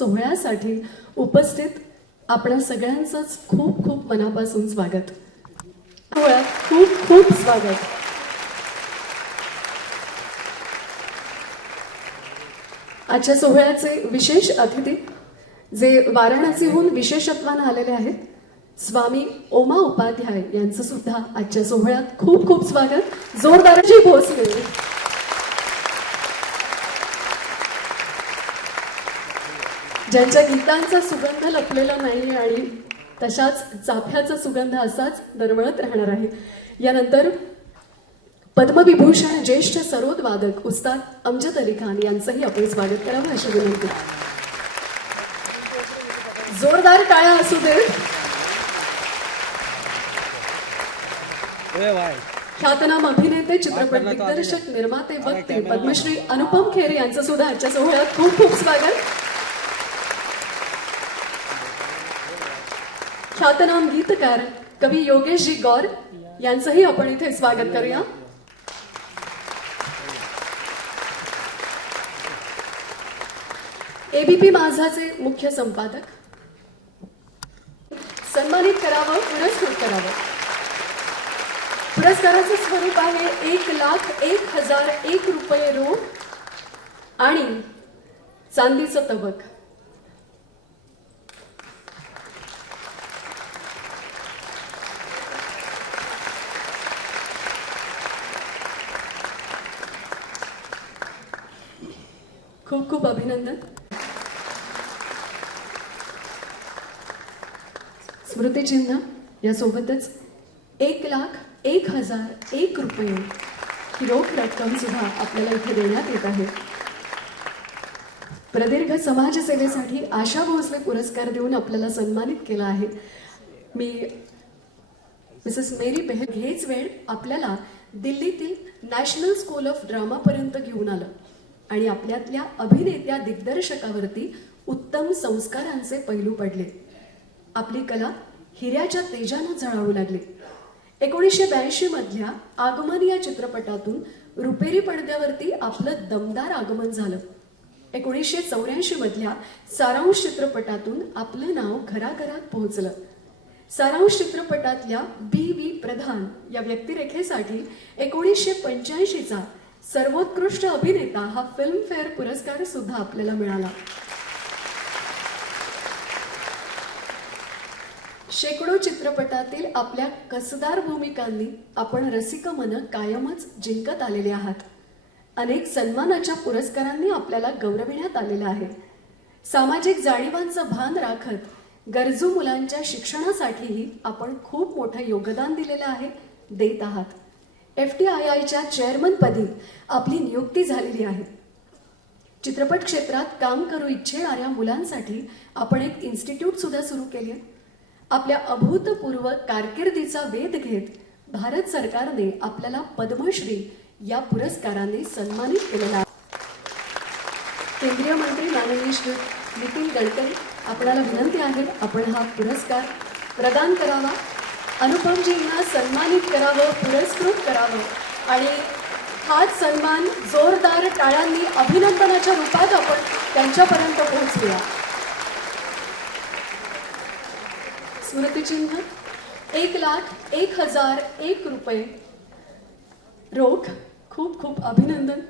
सोहळ्यासाठी उपस्थित आपल्या सगळ्यांचंच खूप खूप मनापासून स्वागत. सोहळ्यात खूप खूप स्वागत. आजच्या सोहळ्याचे विशेष अतिथी जे वाराणसीहून विशेषत्वाने आलेले आहेत, स्वामी ओमा उपाध्याय यांचं सुद्धा आजच्या सोहळ्यात खूप खूप स्वागत. जोरदारची भोसले. ज्यांच्या गीतांचा सुगंध लपलेला नाही आणि तशाच चाफ्याचा सुगंध असाच दरवळत राहणार आहे. यानंतर पद्मविभूषण ज्येष्ठ सरोद वादक उस्ताद अमजद अली खान यांचंही आपण स्वागत करावं अशी विनंती. जोरदार टाळ्या असू देत. ख्यातनाम अभिनेते, चित्रपट दिग्दर्शक, निर्माते, वक्ते पद्मश्री अनुपम खेर यांचं सुद्धा आजच्या सोहळ्यात खूप खूप स्वागत. ख्यातनाम गीतकार कवी योगेशजी गौर यांचंही आपण इथे स्वागत करूया. एबीपी माझाचे मुख्य संपादक सन्मानित करावं, पुरस्कृत करावं. पुरस्काराचं स्वरूप आहे 1,01,001 रुपये रोख आणि चांदीचं तबक. खूप खूप अभिनंदन. स्मृतिचिन्ह यासोबतच 1,01,001 रुपये ही रोख रक्कम सुद्धा आपल्याला इथे देण्यात येत आहे. प्रदीर्घ समाजसेवेसाठी आशा भोसले पुरस्कार देऊन आपल्याला सन्मानित केला आहे. मी मिसेस मेरी बेहल हेच वेळ आपल्याला दिल्लीतील नॅशनल स्कूल ऑफ ड्रामापर्यंत घेऊन आलं आणि आपल्यातल्या अभिनेत्या दिग्दर्शकावरती उत्तम संस्कारांचे पैलू पडले. आपली कला हिऱ्याच्या तेजानं झळावू लागली. 1982 मधल्या आगमन या चित्रपटातून रुपेरी पडद्यावरती आपलं दमदार आगमन झालं. 1984 मधल्या सारांश चित्रपटातून आपलं नाव घराघरात पोहोचलं. सारांश चित्रपटातल्या B.V. प्रधान या व्यक्तिरेखेसाठी 1985चा सर्वोत्कृष्ट अभिनेता हा फिल्मफेअर पुरस्कार सुद्धा आपल्याला मिळाला. शेकडो चित्रपटातील आपल्या कसदार भूमिकांनी आपण रसिक मन कायमच जिंकत आलेले आहात. अनेक सन्मानाच्या पुरस्कारांनी आपल्याला गौरविण्यात आलेलं आहे. सामाजिक जाणीवांचं भान राखत गरजू मुलांच्या शिक्षणासाठीही आपण खूप मोठं योगदान दिलेलं आहे, देत आहात. FTIIच्या चेअरमन पदी आपली नियुक्ती झालेली आहे. चित्रपट क्षेत्रात काम करू इच्छिणाऱ्या मुलांसाठी आपण एक इन्स्टिट्यूट सुद्धा सुरू केली आहे. आपल्या अभूतपूर्व कारकिर्दीचा वेध घेत भारत सरकारने आपल्याला पद्मश्री या पुरस्काराने सन्मानित केलेला आहे. केंद्रीय मंत्री माननीय श्री नितीन गडकरी आपल्याला विनंती आहे आपण हा पुरस्कार प्रदान करावा, अनुपमजींना सन्मानित करावं, पुरस्कृत करावं आणि हाच सन्मान जोरदार टाळ्यांनी अभिनंदनाच्या रूपात आपण त्यांच्यापर्यंत पोहोचूया. स्मृतिचिन्ह 1,01,001 रुपये रोख. खूप खूप अभिनंदन.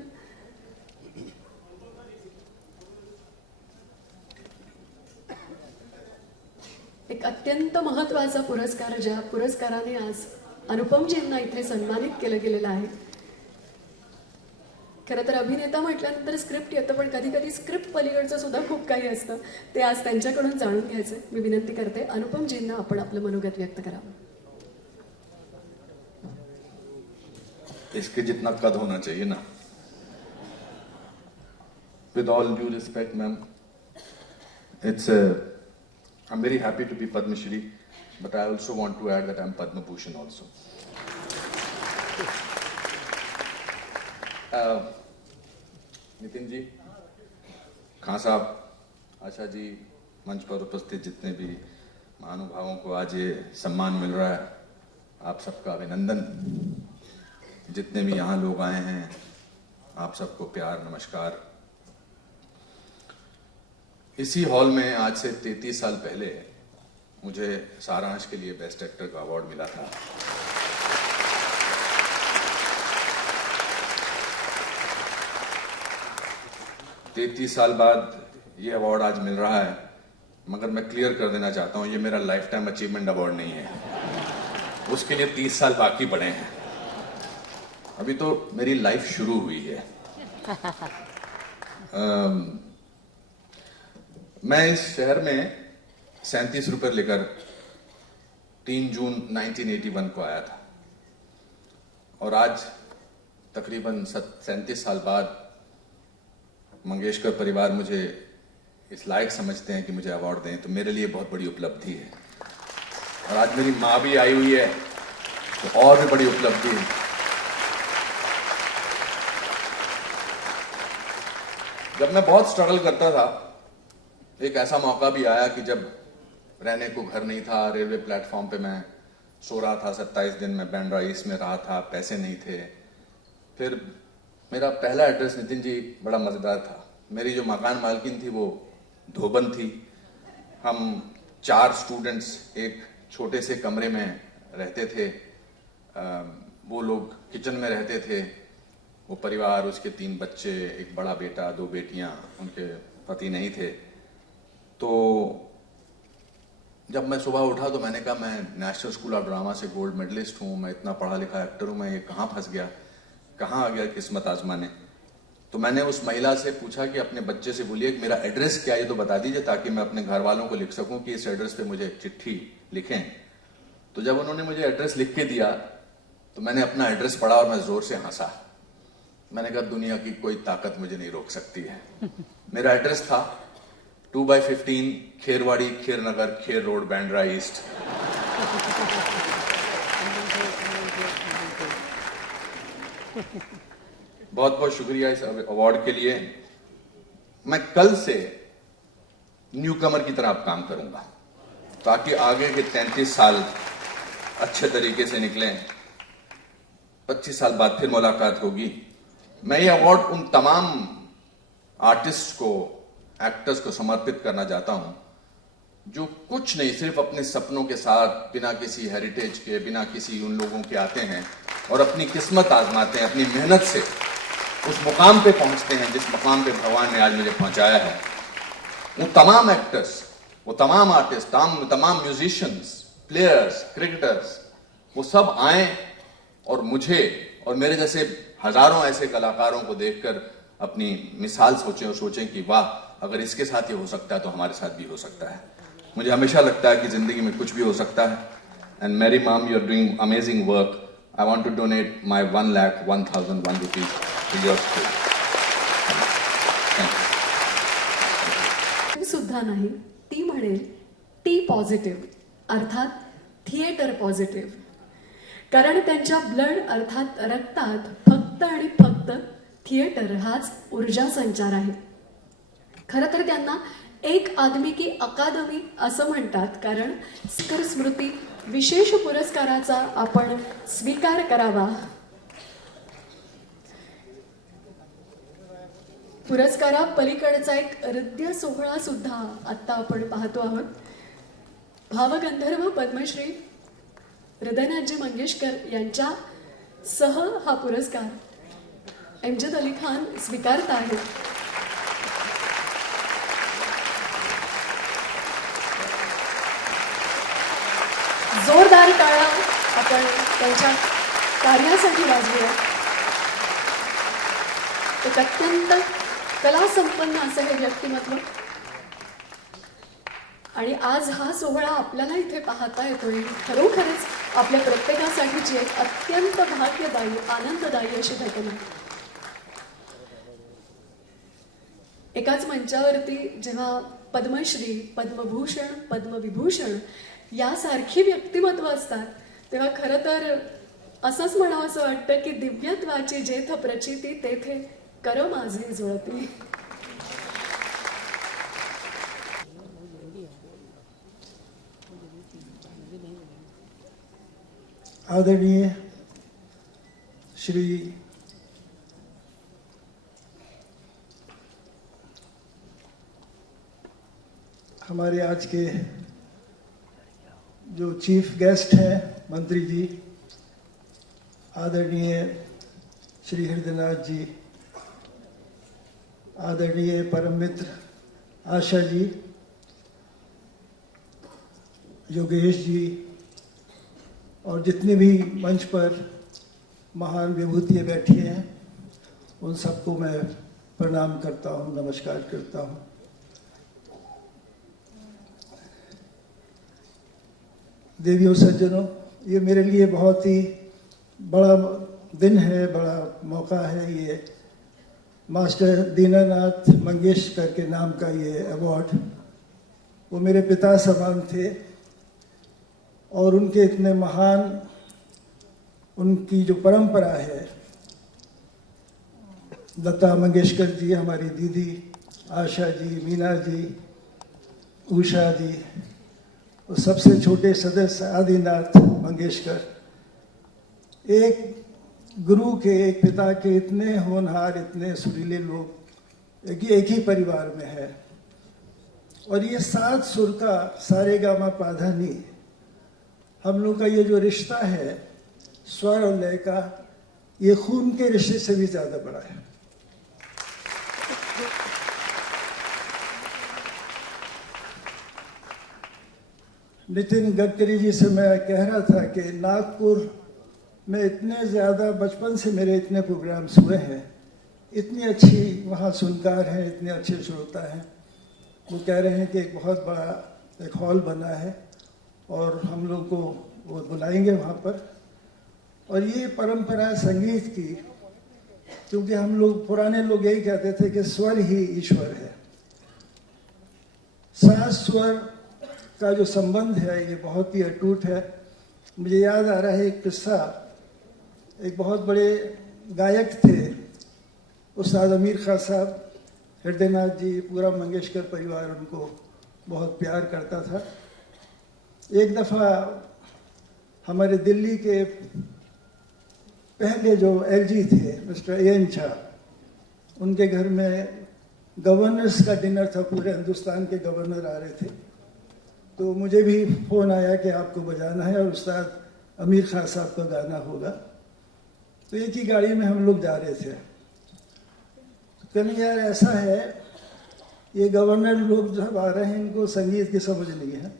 एक अत्यंत महत्त्वाचा पुरस्कार, ज्या पुरस्काराने आज अनुपमजींना इथे सन्मानित केलं गेलेलं आहे. खरं तर अभिनेता म्हटल्यानंतर स्क्रिप्ट येतं, पण कधी कधी स्क्रिप्ट पलीकडचं सुद्धा खूप काही असतं. ते आज त्यांच्याकडून जाणून घ्यायचं. मी विनंती करते अनुपमजींना आपण आपलं मनोगत व्यक्त करावं. इसके जितना कद होना चाहिए ना. With all due respect, ma'am, I'm very happy to be Padma Shri, but I also want to add that I'm Padma Bhushan also. Nitin ji, Khan साहब, आशा जी, मंच पर उपस्थित जितने भी महानुभावों को आज ये सम्मान मिल रहा है, आप सबका अभिनंदन. जितने भी यहाँ लोग आए हैं आप सबको प्यार नमस्कार. इसी हॉल में आज से 33 साल पहले मुझे सारांश के लिए बेस्ट एक्टर का अवार्ड मिला था। तैतीस साल बाद ये अवार्ड आज मिल रहा है, मगर मैं क्लियर कर देना चाहता हूं, ये मेरा लाइफ टाइम अचीवमेंट अवार्ड नहीं है। उसके लिए 30 साल बाकी पड़े हैं। अभी तो मेरी लाइफ शुरू हुई है। मैं इस शहर में 37 रुपए लेकर 3 जून 1981 को आया था, और आज तकरीबन 37 साल बाद मंगेशकर परिवार मुझे इस लायक समझते हैं कि मुझे अवार्ड दें, तो मेरे लिए बहुत बड़ी उपलब्धि है। और आज मेरी माँ भी आई हुई है, तो और भी बड़ी उपलब्धि है। जब मैं बहुत स्ट्रगल करता था, एक ऐसा मौका भी आया कि जब रहने को घर नहीं था, रेलवे प्लेटफॉर्म पे मैं सो रहा था। 27 दिन में बैंड्रा ईस्ट में रहा था, पैसे नहीं थे। फिर मेरा पहला एड्रेस, नितिन जी, बड़ा मजेदार था। मेरी जो मकान मालकिन थी वो धोबन थी। हम 4 स्टूडेंट्स एक छोटे से कमरे में रहते थे। वो लोग किचन में रहते थे। वो परिवार, उसके 3 बच्चे, एक बड़ा बेटा, 2 बेटियां, उनके पति नहीं थे। तो जब मैं सुबह उठा तो मैंने कहा, मैं नेशनल स्कूल ऑफ ड्रामा से गोल्ड मेडलिस्ट हूँ, मैं इतना पढ़ा लिखा एक्टर हूँ, मैं ये कहाँ फंस गया, कहाँ आ गया किस्मत आजमाने। तो मैंने उस महिला से पूछा कि अपने बच्चे से बोलिए कि मेरा एड्रेस क्या है, तो बता दीजिए, ताकि मैं अपने घर वालों को लिख सकूं कि इस एड्रेस पे मुझे चिट्ठी लिखें। तो जब उन्होंने मुझे एड्रेस लिख के दिया तो मैंने अपना एड्रेस पढ़ा और मैं जोर से हंसा। मैंने कहा, दुनिया की कोई ताकत मुझे नहीं रोक सकती है। मेरा एड्रेस था 2/15 खेरवाड़ी, खेर नगर, खेर रोड, बैंड्रा ईस्ट। बहुत बहुत शुक्रिया इस अवार्ड के लिए। मैं कल से न्यू कमर की तरह अब काम करूंगा, ताकि आगे के 33 साल अच्छे तरीके से निकलें। 25 साल बाद फिर मुलाकात होगी। मैं ये अवार्ड उन तमाम आर्टिस्ट को, एक्टर्स को समर्पित करना चाहता हूं जो कुछ नहीं, सिर्फ अपने सपनों के साथ, बिना किसी हेरिटेज के, बिना किसी उन लोगों के आते हैं और अपनी किस्मत आजमाते हैं, अपनी मेहनत से उस मुकाम पे पहुंचते हैं जिस मुकाम पे भगवान ने आज मुझे पहुंचाया है। वो तमाम एक्टर्स, वो तमाम आर्टिस्ट, तमाम म्यूजिशियंस, प्लेयर्स, क्रिकेटर्स, वो सब आए और मुझे और मेरे जैसे हजारों ऐसे कलाकारों को देखकर अपनी मिसाल सोचें और सोचें कि वाह, अगर इसके साथ ये हो सकता है तो हमारे साथ भी हो सकता है। मुझे हमेशा लगता है कि जिंदगी में कुछ भी हो सकता है। एंड मेरी mom, you are doing amazing work. I want to donate my 1,01,001 rupees to your school. Thank you. सुद्धा नाही, ती म्हणेल टी पॉझिटिव्ह, अर्थात थिएटर पॉझिटिव्ह. कारण त्यांच्या ब्लड अर्थात रक्तात फक्त आणि फक्त थिएटर हाच ऊर्जा संचार आहे. खरं तर त्यांना एक आदमी की अकादमी असं म्हणतात, कारण स्कर स्मृती विशेष पुरस्काराचा आपण स्वीकार करावा. पुरस्कारा पलीकडचा एक हृदय सोहळा सुद्धा आता आपण पाहतो आहोत. भावगंधर्व पद्मश्री हृदयनाथजी मंगेशकर यांच्या सह हा पुरस्कार एमजद अली खान स्वीकारत आहेत. जोरदार टाळ्या आपण त्यांच्या कार्यासाठी वाजवूया. एक अत्यंत कला संपन्न असं हे व्यक्तिमत्व, आणि आज हा सोहळा आपल्याला इथे पाहता येतोय. खरोखरच आपल्या प्रत्येकासाठीची एक अत्यंत भाग्यदायी, आनंददायी अशी घटना. एकाच मंचावरती जेव्हा पद्मश्री, पद्मभूषण, पद्मविभूषण यासारखी व्यक्तिमत्व असतात, तेव्हा खरं तर असंच म्हणावं असं वाटतं की दिव्यत्वाची जेथ प्रचिती तेथे कर माझे जुळती. आदरणीय श्री हमारे आज के जो चीफ गेस्ट हैं मंत्री जी, आदरणीय श्री हृदयनाथ जी, आदरणीय परम मित्र आशा जी, योगेश जी, और जितने भी मंच पर महान विभूतियाँ बैठी हैं उन सबको मैं प्रणाम करता हूँ, नमस्कार करता हूँ। देवियों सज्जनों, ये मेरे लिए बहुत ही बड़ा दिन है, बड़ा मौका है। ये मास्टर दीनानाथ मंगेशकर के नाम का ये अवार्ड, वो मेरे पिता समान थे और उनके इतने महान, उनकी जो परंपरा है, लता मंगेशकर जी, हमारी दीदी आशा जी, मीना जी, उषा जी, और सबसे छोटे सदस्य आदिनाथ मंगेशकर, एक गुरु के, एक पिता के इतने होनहार, इतने सुरीले लोग एक ही परिवार में है। और ये 7 सुर का सारेगामा पाधानी, हम लोग का ये जो रिश्ता है स्वर और लय का, ये खून के रिश्ते से भी ज्यादा बड़ा है। नितिन गडकरी जी से मैं कह रहा था कि नागपुर में इतने ज़्यादा, बचपन से मेरे इतने प्रोग्राम्स हुए हैं, इतनी अच्छी वहाँ सुनकार हैं, इतने अच्छे श्रोता हैं। वो कह रहे हैं कि एक बहुत बड़ा एक हॉल बना है और हम लोग को वो बुलाएंगे वहाँ पर। और ये परंपरा संगीत की, क्योंकि हम लोग पुराने लोग यही कहते थे कि स्वर ही ईश्वर है। 7 स्वर का जो संबंध है ये बहुत ही अटूट है। मुझे याद आ रहा है एक किस्सा, एक बहुत बड़े गायक थे उस्ताद अमीर खान साहब, हृदयनाथ जी, पूरा मंगेशकर परिवार उनको बहुत प्यार करता था। एक दफ़ा हमारे दिल्ली के पहले जो एलजी थे मिस्टर एन झा, उनके घर में गवर्नर्स का डिनर था, पूरे हिंदुस्तान के गवर्नर आ रहे थे। तो मुझे भी फ़ोन आया कि आपको बजाना है और उस्ताद अमीर खान साहब का गाना होगा। तो एक ही गाड़ी में हम लोग जा रहे थे। कहने यार ऐसा है, ये गवर्नर लोग जब आ रहे हैं इनको संगीत की समझ नहीं है,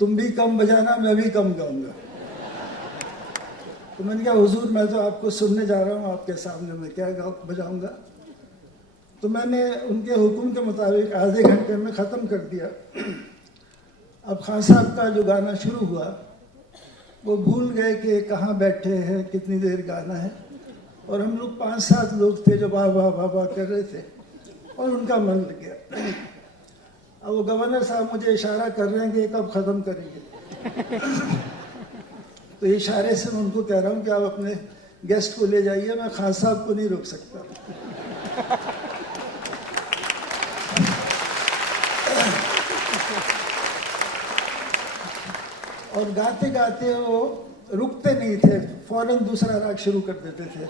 तुम भी कम बजाना, मैं भी कम गाऊंगा। तो मैंने कहा हुजूर, मैं तो आपको सुनने जा रहा हूँ, आपके सामने मैं क्या बजाऊंगा। तो मैंने उनके हुक्म के मुताबिक आधे घंटे में ख़त्म कर दिया। अब खान साहब का जो गाना शुरू हुआ वो भूल गए कि कहाँ बैठे हैं, कितनी देर गाना है। और हम लोग 5-7 लोग थे जो वाह वाह वाह वाह कर रहे थे और उनका मन लग गया। अब वो गवर्नर साहब मुझे इशारा कर रहे हैं कि कब ख़त्म करेंगे। तो इशारे से मैं उनको कह रहा हूँ कि आप अपने गेस्ट को ले जाइए, मैं खान साहब को नहीं रोक सकता। और गाते गाते वो रुकते नहीं थे, फौरन दूसरा राग शुरू कर देते थे।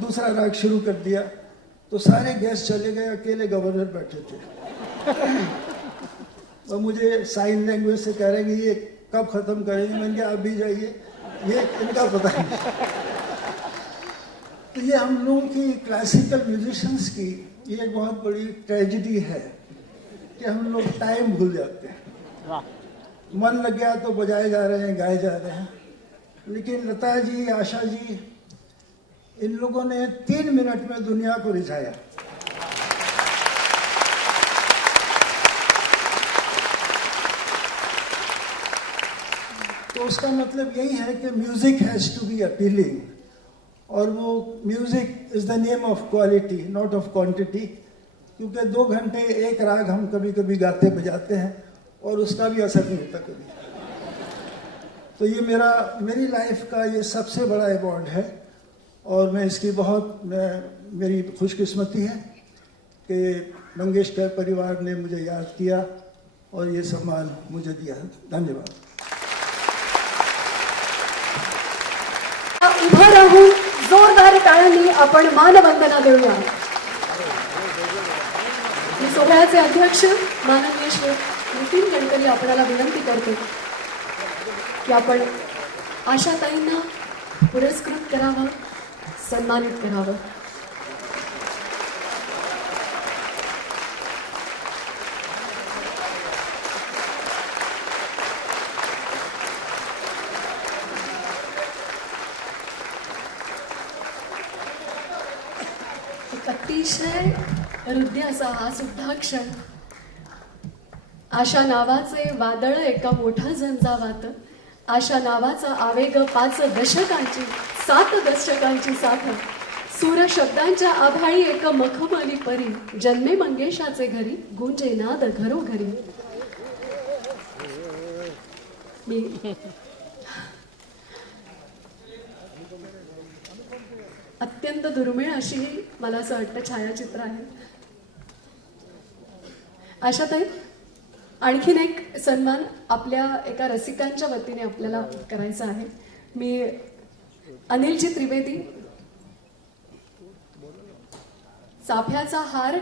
दूसरा राग शुरू कर दिया तो सारे गेस्ट चले गए, अकेले गवर्नर बैठे थे। और मुझे साइन लैंग्वेज से कह रहे हैं कि ये कब ख़त्म करेंगे। मैंने कहा आप भी जाइए, ये इनका पता नहीं। तो ये हम लोगों की क्लासिकल म्यूजिशियंस की ये एक बहुत बड़ी ट्रेजिडी है कि हम लोग टाइम भूल जाते हैं। मन लग गया तो बजाए जा रहे हैं, गाए जा रहे हैं। लेकिन लता जी, आशा जी, इन लोगों ने 3 मिनट में दुनिया को रिझाया। तो उसका मतलब यही है कि music has to be appealing, और वो music is the name of quality, not of quantity. क्योंकि 2 घंटे एक राग हम कभी कभी गाते बजाते हैं और उसका भी असर नहीं होता कभी। तो ये मेरी लाइफ का ये सबसे बड़ा अवार्ड है और मैं इसकी मेरी खुशकिस्मती है कि मंगेशकर परिवार ने मुझे याद किया और ये सम्मान मुझे दिया। धन्यवाद। उभं राहून जोरदार टाळ्यांनी आपण मानवंदना देऊया। सोहळ्याचे अध्यक्ष माननीय श्री नितीन गडकरी आपल्याला विनंती करतो की आपण आशाताईंना पुरस्कृत करावं, सन्मानित करावं. एक अतिशय हृदय असा हा सुद्धा क्षण. आशा नावाचे वादळ एका मोठ्या झंझावात, आशा नावाचा आवेग 5 दशकांची 7 दशकांची साथ, सूर शब्दांच्या आभाळी एक मखमली परी, जन्मे मंगेशाचे घरी गुंजे नाद घरोघरी. मी अत्यंत दुर्मिळ अशी मला असं वाटतं छायाचित्र आहे. आशाताई, आणखीन एक सन्मान आपल्या एका रसिकांच्या वतीने आपल्याला करायचा आहे. मी अनिलजी त्रिवेदी चाफ्याचा हार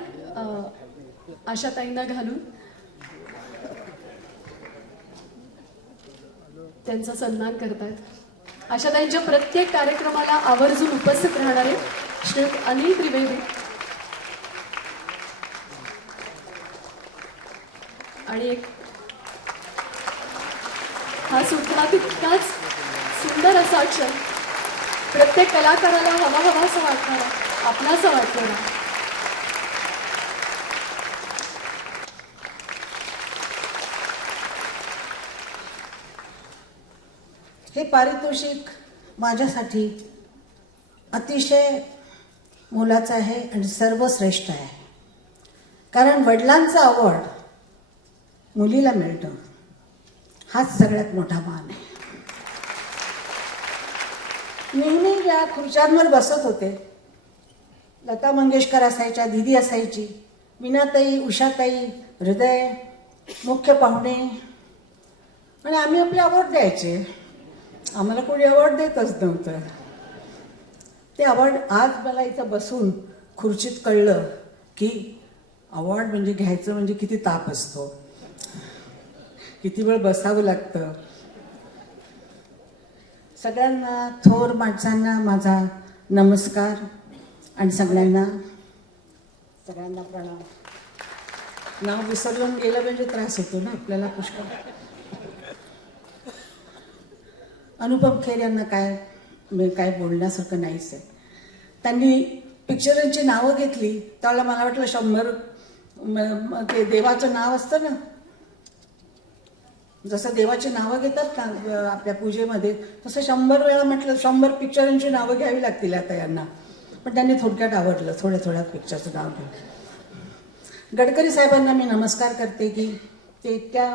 आशाताईंना घालून त्यांचा सन्मान करतायत. आशाताईंच्या प्रत्येक कार्यक्रमाला आवर्जून उपस्थित राहणारे श्री अनिल त्रिवेदी आणि एक हा सुद्धा तितकाच सुंदर असा क्षण, प्रत्येक कलाकाराला हवाहवासा वाटणारा, आपणासा वाटणारा. हे पारितोषिक माझ्यासाठी अतिशय मोलाचं आहे आणि सर्वश्रेष्ठ आहे. कारण वडिलांचं अवॉर्ड मुलीला मिळतं हाच सगळ्यात मोठा मान आहे. नेहमी या खुर्च्यांवर बसत होते. लता मंगेशकर असायच्या, दीदी असायची, मीनाताई, उषाताई, हृदय, मुख्य पाहुणे, आणि आम्ही आपले अवॉर्ड द्यायचे. आम्हाला कोणी अवॉर्ड देतच नव्हतं. ते अवॉर्ड आज मला इथं बसून खुर्चीत कळलं की अवॉर्ड म्हणजे घ्यायचं म्हणजे किती ताप असतो, किती वेळ बसावं लागतं. सगळ्यांना, थोर माणसांना माझा नमस्कार आणि सगळ्यांना प्रणाम. नाव विसरून गेलं म्हणजे त्रास होतो ना आपल्याला पुष्कळ. अनुपम खेर यांना काय बोलण्यासारखं नाहीच आहे. त्यांनी पिक्चरांची नावं घेतली त्यावेळेला मला वाटलं 100 ते देवाचं नाव असतं ना, जसं देवाची नावं घेतात ना आपल्या पूजेमध्ये, तसं 100 वेळा म्हटलं 100 पिक्चरांची नावं घ्यावी लागतील आता यांना. पण त्यांनी थोडक्यात आवडलं, थोड्या पिक्चरचं नाव घेऊन. गडकरी साहेबांना मी नमस्कार करते की ते इतक्या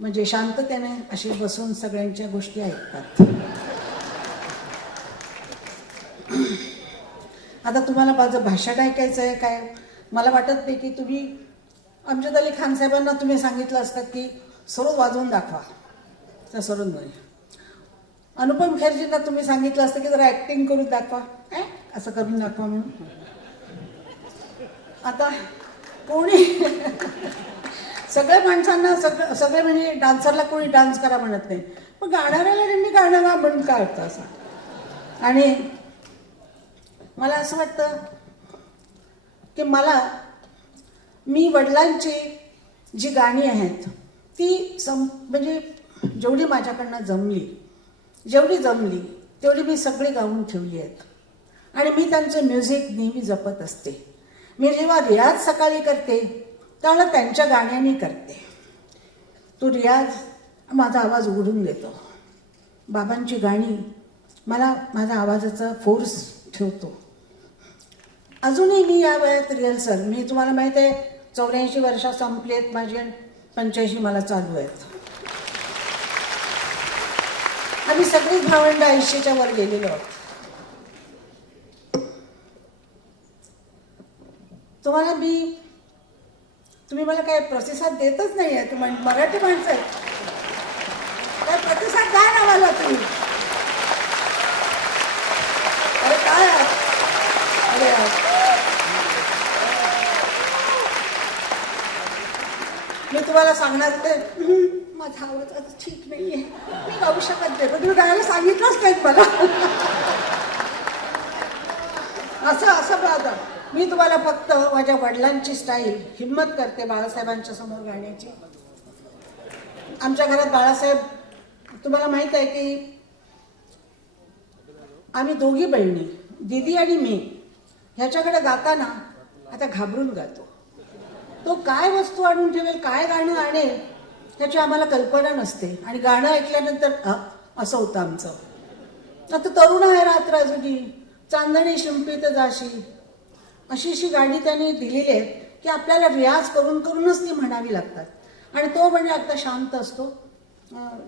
म्हणजे शांततेने अशी बसून सगळ्यांच्या गोष्टी ऐकतात. आता तुम्हाला माझं भाषण ऐकायचं आहे काय? मला वाटत नाही की तुम्ही अमजद अली खान साहेबांना तुम्ही सांगितलं असतात की सरोद वाजवून दाखवा, तर सरोद नाही. अनुपम खेरजींना तुम्ही सांगितलं असतं की जरा ऍक्टिंग करून दाखवा, असं करून दाखवा म्हणून. आता कोणी सगळ्या माणसांना सगळे म्हणजे डान्सरला कोणी डान्स करा म्हणत नाही, पण गाणाऱ्याला नेहमी गाणं गा म्हणून काय होतं असं. आणि मला असं वाटतं की मी वडिलांची जी गाणी आहेत ती म्हणजे जेवढी माझ्याकडनं जेवढी जमली तेवढी मी सगळी गाऊन ठेवली आहेत. आणि मी त्यांचं म्युझिक नेहमी जपत असते. मी जेव्हा रियाज सकाळी करते त्यावेळेला त्यांच्या गाण्याने करते. तो रियाज माझा आवाज उघडून देतो. बाबांची गाणी मला माझ्या आवाजाचा फोर्स ठेवतो. अजूनही मी या वयात रिहर्सल, मी तुम्हाला माहीत आहे 84 वर्ष संपली आहेत माझी, 85 मला चालू आहेत. आम्ही सगळीच भावंड 80च्या वर गेलेलो आहोत. तुम्ही मला काय प्रतिसाद देतच नाही आहे. तुम्ही मराठी माणसं आहेत, काय प्रतिसाद द्या ना मला तुम्ही. अरे काय, अरे तुम्हाला सांगणार होते माझा आवाज आता ठीक नाहीये, मी गाऊ शकत नाही, पण तुम्ही गायला सांगितलंच नाही मला. असं माझं. मी तुम्हाला फक्त माझ्या वडिलांची स्टाईल हिम्मत करते बाळासाहेबांच्या समोर गाण्याची. आमच्या घरात बाळासाहेब, तुम्हाला माहित आहे की आम्ही दोघी बहिणी, दीदी आणि मी, ह्याच्याकडे गाताना आता घाबरून गातो. तो काय वस्तू आणून ठेवेल, काय गाणं आणेल त्याची आम्हाला कल्पना नसते, आणि गाणं ऐकल्यानंतर असं होतं आमचं. आता तरुण आहे रात्र अजूनी, चांदणी शिंपीत जाशी, अशी गाणी त्यांनी दिलेली आहेत की आपल्याला रियाज करून करूनच ती म्हणावी लागतात. आणि तो म्हणजे आता शांत असतो,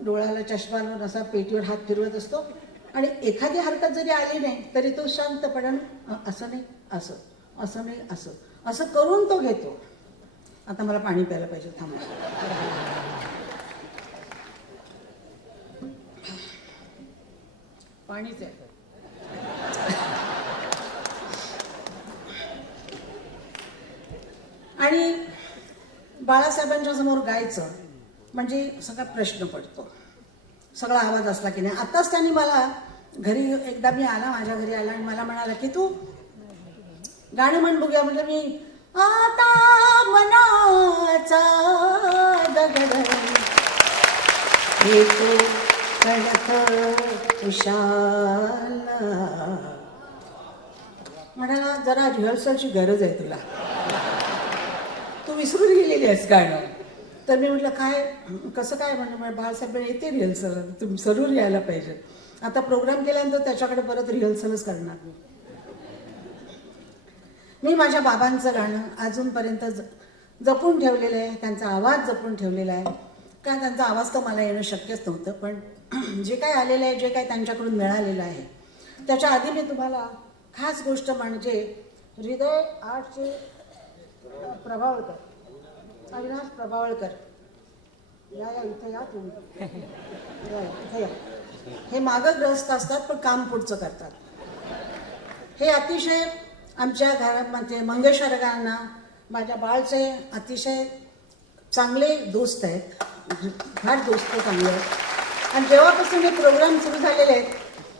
डोळ्याला चष्मा लावून असा पेटीवर हात फिरवत असतो, आणि एखादी हरकत जरी आली नाही तरी तो शांतपणे असं नाही असं, असं नाही असं, असं करून तो घेतो. आता मला पाणी प्यायला पाहिजे, थांबा. पाणीच आहे. आणि बाळासाहेबांच्या समोर गायचं म्हणजे सगळा प्रश्न पडतो, सगळा आवाज असला की नाही. आताच त्यांनी मला घरी, एकदा मी आला, माझ्या घरी आला आणि मला म्हणाला की तू गाणं म्हण बघूया. म्हणजे मी आता मनाचा दगड येतो कडक उशाला, म्हणाला जरा रिहर्सलची गरज आहे तुला, तू विसरून गेलेली आहेस गाणं. तर मी म्हटलं काय, कसं काय? म्हणलं बाळासाहेब येते रिहर्सल, तुम्ही जरूर यायला पाहिजे. आता प्रोग्राम केल्यानंतर त्याच्याकडे परत रिहर्सलच करणार मी. मी माझ्या बाबांचं गाणं अजूनपर्यंत जपून ठेवलेलं आहे, त्यांचा आवाज जपून ठेवलेला आहे. का त्यांचा आवाज तर मला येणं शक्यच नव्हतं, पण जे काय आलेलं आहे, जे काय त्यांच्याकडून मिळालेलं आहे, त्याच्या आधी मी तुम्हाला खास गोष्ट म्हणजे हृदय आर्टचे प्रभावळकर, अविनाश प्रभावळकर, या इथे या तुम्ही, इथे या. हे मागं ग्रस्त असतात पण काम पुढचं करतात. हे अतिशय आमच्या घरामध्ये मंगेशकरांना माझ्या बाळचे अतिशय चांगले दोस्त आहेत, फार दोस्त चांगले आहेत. आणि जेव्हापासून हे प्रोग्राम सुरू झालेले आहेत,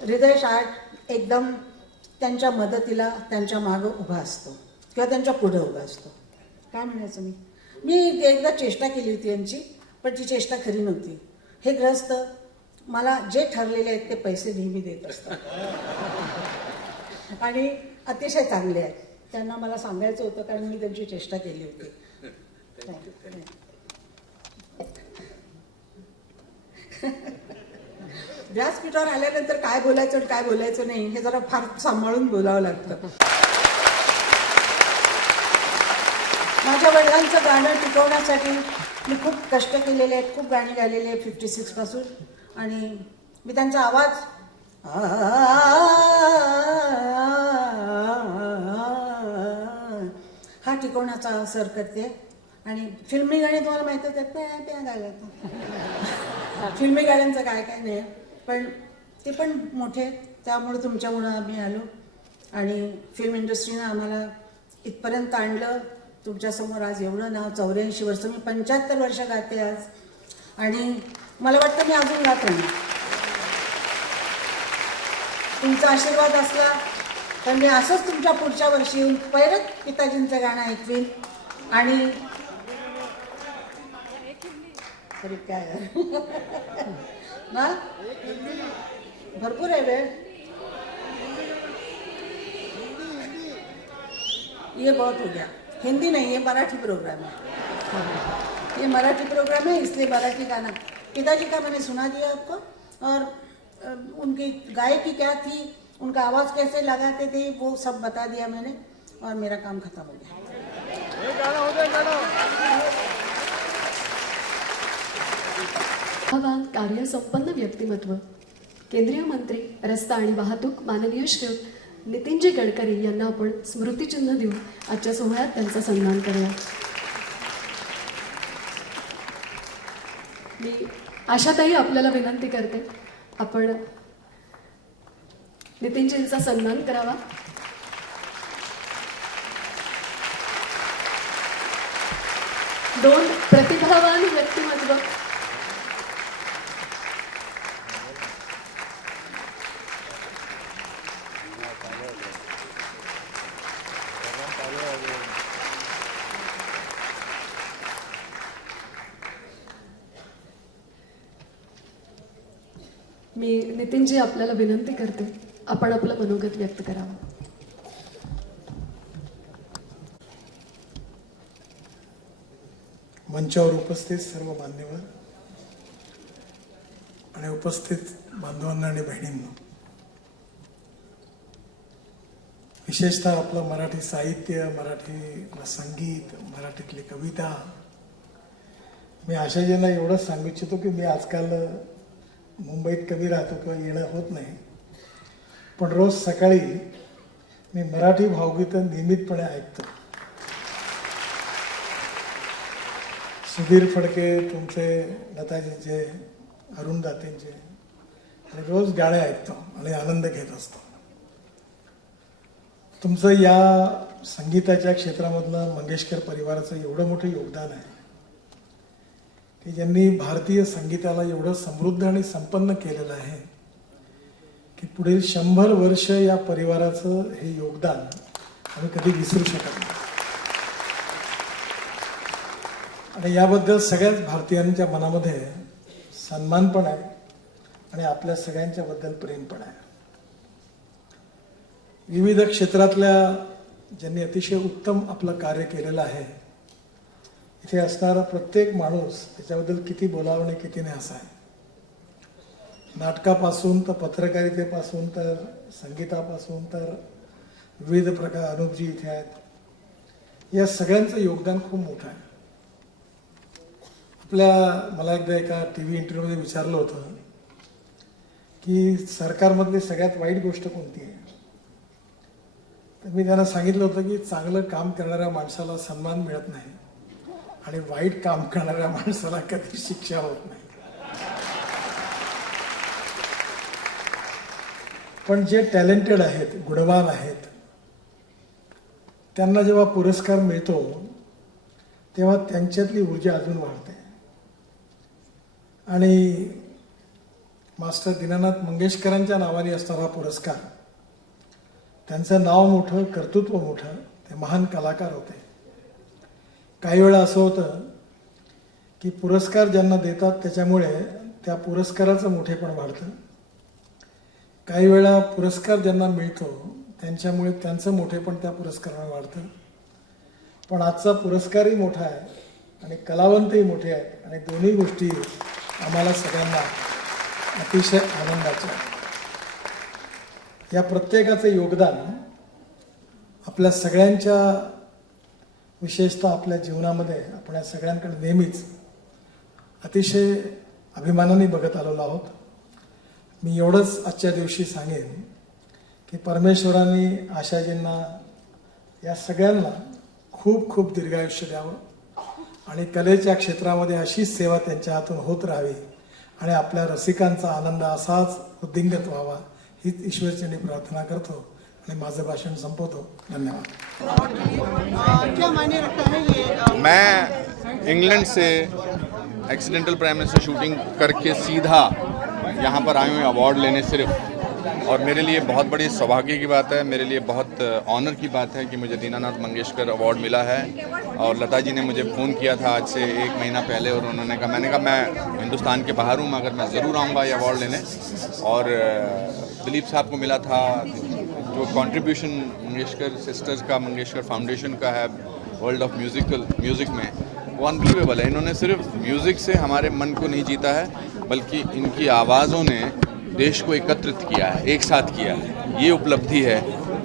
हृदय आर्ट एकदम त्यांच्या मदतीला, त्यांच्या मागं उभा असतो किंवा त्यांच्या पुढं उभा असतो. काय म्हणायचं, मी एकदा चेष्टा केली होती यांची, पण ती चेष्टा खरी नव्हती. हे ग्रस्त मला जे ठरलेले आहेत ते पैसे नेहमी देत असतात आणि अतिशय चांगले आहेत. त्यांना मला सांगायचं होतं कारण मी त्यांची चेष्टा केली होती. व्यासपीठावर आल्यानंतर काय बोलायचं आणि काय बोलायचं नाही हे जरा फार सांभाळून बोलावं लागतं. माझ्या वडिलांचं गाणं टिकवण्यासाठी मी खूप कष्ट केलेले आहेत, खूप गाणी गायलेली आहेत 56 पासून. आणि मी त्यांचा आवाज हा टिकवण्याचा सर करते. आणि फिल्मी गाणी तुम्हाला माहिती आहे, त्यात त्या गायला फिल्मी गाण्यांचं काय काय नाही, पण ते पण मोठे, त्यामुळे तुमच्यामुळं आम्ही आलो आणि फिल्म इंडस्ट्रीनं आम्हाला इथपर्यंत आणलं. तुमच्यासमोर आज एवढं नाव, 84 वर्ष, मी 75 वर्ष गाते आज, आणि मला वाटतं मी अजून गात राहीन. तुमचा आशीर्वाद असला तर मी असंच तुमच्या पुढच्या वर्षी येऊन परत पिताजींचं गाणं ऐकवीन. आणि तरी काय ना, भरपूर आहे वेळ. ये बहुत हो गया. हिंदी नहीं, ये मराठी प्रोग्राम है, ये मराठी प्रोग्राम है, इसलिए मराठी गाना. पिताजी का मैंने सुना दिया आपको, और उनकी गायकी क्या थी, उनका आवाज़ कैसे लगाते थे, वो सब बता दिया मैंने, और मेरा काम खत्म हो गया. प्रतिभावान कार्यसंपन्न व्यक्तिमत्व, केंद्रीय मंत्री रस्ता आणि वाहतूक माननीय श्री नितीनजी गडकरी यांना आपण स्मृतिचिन्ह देऊन आजच्या सोहळ्यात त्यांचा सन्मान करूया. मी आशाताई आपल्याला विनंती करते, आपण नितीनजींचा सन्मान करावा. दोन प्रतिभावान व्यक्तिमत्व. मी नितीनजी आपल्याला विनंती करते, आपण आपलं मनोगत व्यक्त करावं. मंचावर उपस्थित सर्व मान्यवर आणि उपस्थित बांधवांना आणि बहिणींना, विशेषतः आपलं मराठी साहित्य, मराठी संगीत, मराठीतली कविता. मी आशाजींना एवढंच सांगू इच्छितो की मी आजकाल मुंबईत कमी राहतो किंवा येणं होत नाही, पण रोज सकाळी मी मराठी भावगीतं नियमितपणे ऐकतो. सुधीर फडके, तुमचे, लताजींचे, अरुण दातेंचे, आणि रोज गाणे ऐकतो आणि आनंद घेत असतो. तुमचं या संगीताच्या क्षेत्रामधलं मंगेशकर परिवाराचं एवढं मोठं योगदान आहे की ज्यांनी भारतीय संगीताला एवढं समृद्ध आणि संपन्न केलेलं आहे की पुढील 100 वर्ष या परिवाराचं हे योगदान आम्ही कधी विसरू शकत नाही. आणि याबद्दल सगळ्याच भारतीयांच्या मनामध्ये सन्मान पण आहे आणि आपल्या सगळ्यांच्या बद्दल प्रेम पण आहे. विविध क्षेत्रातल्या ज्यांनी अतिशय उत्तम आपलं कार्य केलेलं आहे, इथे असणारा प्रत्येक माणूस त्याच्याबद्दल किती बोलावं आणि किती नाही असं आहे. नाटकापासून तर पत्रकारितेपासून तर संगीतापासून तर विविध प्रकार, अनुपजी इथे आहेत, या सगळ्यांचं योगदान खूप मोठं आहे. मला एकदा एका TV इंटरव्ह्यूमध्ये विचारलं होतं की सरकारमधली सगळ्यात वाईट गोष्ट कोणती आहे, तर मी त्यांना सांगितलं होतं की चांगलं काम करणाऱ्या माणसाला सन्मान मिळत नाही आणि वाईट काम करणाऱ्या माणसाला कधी शिक्षा होत नाही. पण जे टॅलेंटेड आहेत, गुणवान आहेत, त्यांना जेव्हा पुरस्कार मिळतो तेव्हा त्यांच्यातली ऊर्जा अजून वाढते. आणि मास्टर दीनानाथ मंगेशकरांच्या नावाने असणारा पुरस्कार, त्यांचं नाव मोठं, कर्तृत्व मोठं, ते महान कलाकार होते. काही वेळा असं होतं की पुरस्कार ज्यांना देतात त्याच्यामुळे त्या पुरस्काराचं मोठेपण वाढतं. काही वेळा पुरस्कार ज्यांना मिळतो त्यांच्यामुळे त्यांचं मोठेपण त्या पुरस्काराने वाढतं. पण आजचा पुरस्कारही मोठा आहे आणि कलावंतही मोठे आहेत आणि दोन्ही गोष्टी आम्हाला सगळ्यांना अतिशय आनंदाच्या. या प्रत्येकाचं योगदान आपल्या सगळ्यांच्या, विशेषतः आपल्या जीवनामध्ये आपण या सगळ्यांकडे नेहमीच अतिशय अभिमानाने बघत आलेलो आहोत. मी एवढंच आजच्या दिवशी सांगेन की परमेश्वरांनी आशाजींना, या सगळ्यांना खूप खूप दीर्घायुष्य द्यावं आणि कलेच्या क्षेत्रामध्ये अशीच सेवा त्यांच्या हातून होत राहावी आणि आपल्या रसिकांचा आनंद असाच वृद्धिंगत व्हावा हीच ईश्वरचरणी प्रार्थना करतो आणि माझं भाषण संपवतो. धन्यवाद. क्या मायने रखता है ये? मैं इंग्लैंड से एक्सीडेंटल प्राइम मिनिस्टर शूटिंग करके सीधा यहाँ पर आए हुए अवार्ड लेने सिर्फ, और मेरे लिए बहुत बड़ी सौभाग्य की बात है, मेरे लिए बहुत ऑनर की बात है कि मुझे दीनानाथ मंगेशकर अवार्ड मिला है. और लता जी ने मुझे फ़ोन किया था आज से 1 महीना पहले और उन्होंने कहा, मैंने कहा मैं हिंदुस्तान के बाहर हूँ मगर मैं ज़रूर आऊँगा ये अवार्ड लेने. और दिलीप साहब को मिला था, जो कंट्रीब्यूशन मंगेशकर सिस्टर्स का, मंगेशकर फाउंडेशन का है वर्ल्ड ऑफ म्यूज़िक में, वो अनबिलीवेबल है. इन्होंने सिर्फ म्यूज़िक से हमारे मन को नहीं जीता है, बल्कि इनकी आवाज़ों ने देश को एकत्रित किया है, एक साथ किया है. ये उपलब्धि है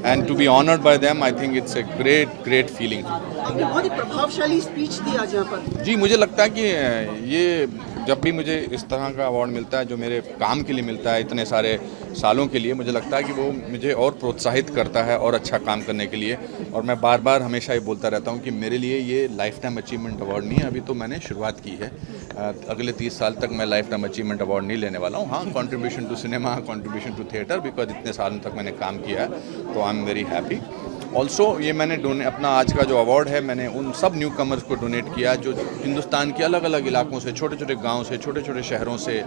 and to be honoured by them, I think it's a great feeling. बहुत ही प्रभावशाली स्पीच दी आज यहाँ पर. जी, मुझे लगता है कि ये जब भी मुझे इस तरह का अवार्ड मिलता है, जो मेरे काम के लिए मिलता है इतने सारे सालों के लिए, मुझे लगता है कि वो मुझे और प्रोत्साहित करता है और अच्छा काम करने के लिए. और मैं बार बार हमेशा ये बोलता रहता हूँ कि मेरे लिए ये लाइफ टाइम अचीवमेंट अवार्ड नहीं है, अभी तो मैंने शुरुआत की है. अगले 30 साल तक मैं लाइफ टाइम अचीवमेंट अवार्ड नहीं लेने वाला हूँ। हाँ, contribution to cinema, contribution to theatre, because इतने सालों तक मैंने काम किया है, तो I am very happy. Also ये मैंने अपना आज का जो अवार्ड है मैंने उन सब न्यू कमर्स को डोनेट किया जो हिंदुस्तान के अलग अलग इलाकों से, छोटे छोटे गाँव से, छोटे छोटे शहरों से,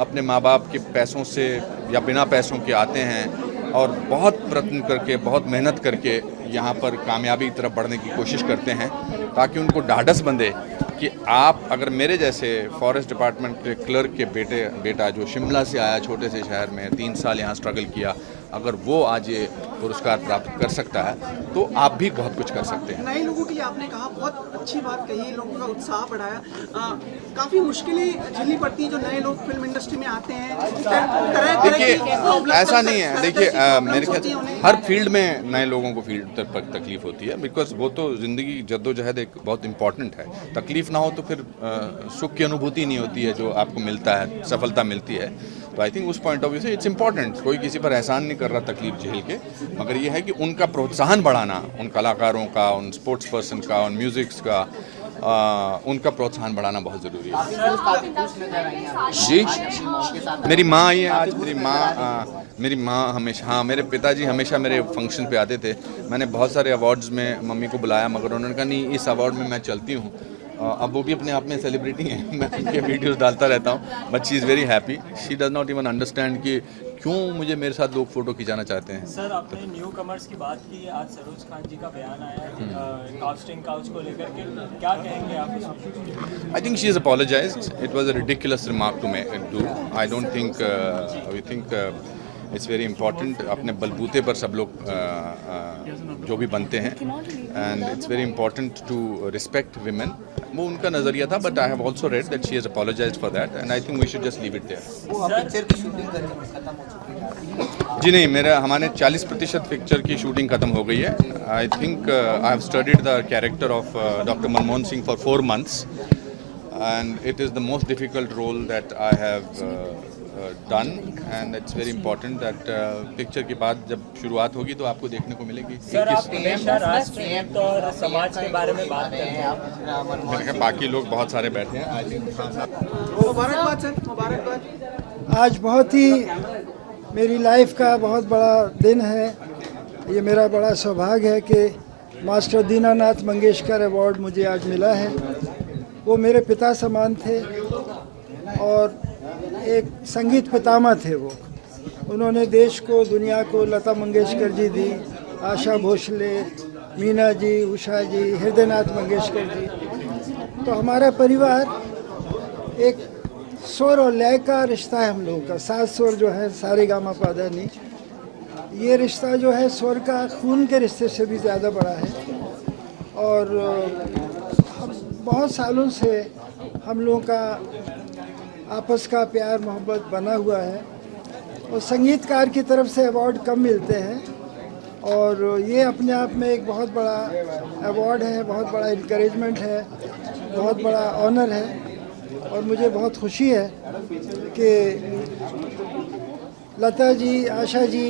अपने माँ बाप के पैसों से या बिना पैसों के आते हैं और बहुत प्रयत्न करके, बहुत मेहनत करके यहाँ पर कामयाबी की तरफ बढ़ने की कोशिश करते हैं, ताकि उनको ढाढ़स बंधे कि आप अगर मेरे जैसे फॉरेस्ट डिपार्टमेंट के क्लर्क के बेटा जो शिमला से आया, छोटे से शहर में 3 साल यहाँ स्ट्रगल किया, अगर वो आज ये पुरस्कार प्राप्त कर सकता है तो आप भी बहुत कुछ कर सकते हैं। नए लोगों के लिए आपने कहा, बहुत अच्छी बात कही, लोगों का उत्साह बढ़ाया। काफी मुश्किलें झेलनी पड़ती हैं जो नए लोग फिल्म इंडस्ट्री में आते हैं। देखिए ऐसा नहीं है, देखिए मेरे ख्याल हर फील्ड में नए लोगों को फील्ड तक तकलीफ होती है, बिकॉज वो तो ज़िंदगी जद्दोजहद एक बहुत इंपॉर्टेंट है। तकलीफ ना हो तो फिर सुख की अनुभूति नहीं होती है जो आपको मिलता है, सफलता मिलती है। तो आई थिंक उस पॉइंट ऑफ व्यू से इट्स इंपॉर्टेंट। कोई किसी पर एहसान नहीं कर रहा तकलीफ झेल के, मगर ये है कि उनका प्रोत्साहन बढ़ाना, उन कलाकारों का, उन स्पोर्ट्स पर्सन का, उन म्यूजिक्स का, उनका प्रोत्साहन बढ़ाना बहुत ज़रूरी है। जी, मेरी माँ आई है आज। मेरी माँ हमेशा, हाँ, मेरे पिताजी हमेशा मेरे फंक्शन पे आते थे। मैंने बहुत सारे अवार्ड्स में मम्मी को बुलाया, मगर उन्होंने कहा नहीं, इस अवार्ड में मैं चलती हूँ। अब वो भी अपने आप में सेलिब्रिटी हैं, मैं उनके वीडियोस डालता रहता हूँ, but she is very happy. She does not even understand कि क्यों मुझे मेरे साथ लोग फोटो खिंचाना चाहते हैं। सर, आपने न्यू कमर्स की बात की, आज सरोज खान जी का बयान आया है कास्टिंग काउच को लेकर के, क्या कहेंगे आप इसमें? I think she has apologized. It was a ridiculous remark to do. I don't think we think it's very important. अपने बलबूते पर सब लोग जो भी बनते हैं, and it's very important to respect women. वो उनका नज़रिया था, but I have also read that she has apologized for that, and I think we should just leave it there. वो पिक्चर की शूटिंग खत्म हो चुकी है? जी नहीं, हमारे 40% पिक्चर की शूटिंग खत्म हो गई है। I think I have studied the character of doctor Manmohan Singh for 4 months, and it is the most difficult role that I have done, and it's very important that picture के बाद जब शुरुआत होगी तो आपको देखने को मिलेगी। सर, आप हमेशा राष्ट्रहित और समाज के बारे में बात करते हैं। मैंने कहा बाकी लोग बहुत सारे बैठे हैं। मुबारकबाद सर, मुबारकबाद। आज बहुत ही मेरी लाइफ का बहुत बड़ा दिन है। ये मेरा बड़ा सौभाग्य है कि मास्टर दीनानाथ मंगेशकर अवार्ड मुझे आज मिला है। वो मेरे पिता समान थे और एक संगीत पितामह थे। वो उन्होंने देश को, दुनिया को लता मंगेशकर जी दी, आशा भोसले, मीना जी, उषा जी, हृदयनाथ मंगेशकर जी। तो हमारा परिवार एक स्वर और लय का रिश्ता है हम लोगों का। 7 स्वर जो है, सारे गामा पादा नी, ये रिश्ता जो है स्वर का, खून के रिश्ते से भी ज़्यादा बड़ा है। और हम बहुत सालों से हम लोगों का आपस का प्यार मोहब्बत बना हुआ है, और संगीतकार की तरफ से अवार्ड कम मिलते हैं, और ये अपने आप में एक बहुत बड़ा अवार्ड है, बहुत बड़ा इनकरेजमेंट है, बहुत बड़ा ऑनर है। और मुझे बहुत खुशी है कि लता जी, आशा जी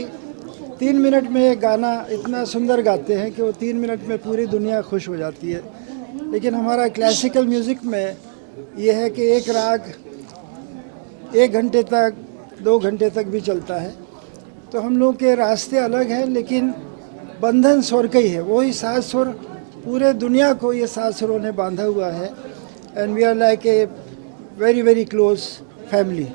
3 मिनट में एक गाना इतना सुंदर गाते हैं कि वो 3 मिनट में पूरी दुनिया खुश हो जाती है। लेकिन हमारा क्लासिकल म्यूज़िक में ये है कि एक राग 1 घंटे तक, 2 घंटे तक भी चलता है। तो हम लोग के रास्ते अलग हैं, लेकिन बंधन स्वर का ही है। वही 7 स्वर, पूरे दुनिया को ये 7 स्वरों ने बांधा हुआ है। And we are like a very very close family.